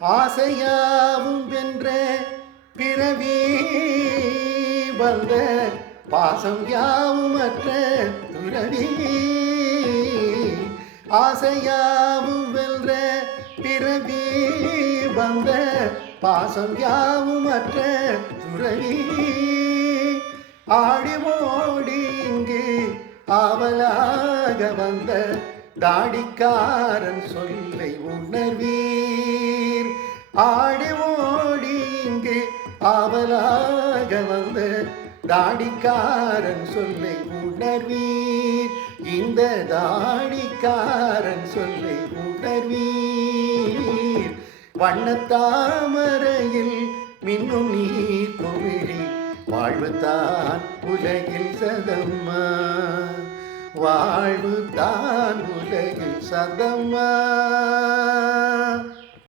ஆசையாவும் வென்ற பிறவி வந்த பாசம் யாவும் அற்ற துறவி. ஆசையாவும் வென்ற பிறவி வந்த பாசம் யாவும் அற்ற துறவி. ஆடி ஓடி இங்கு ஆவலாக வந்த தாடிக்காரன் சொல்லை உணர்வீர். ஆடி ஓடி இங்கு ஆவலாக வந்த தாடிக்காரன் சொல்லை உணர்வீர். இந்த தாடிக்காரன் சொல்லை உணர்வீர். வண்ணத்தாமரையில் மின்னும் நீர் குமிழி வாழ்வுதான் உலகில் சதம்மா. வாழ்வுதான் உலகில் சதம்மா.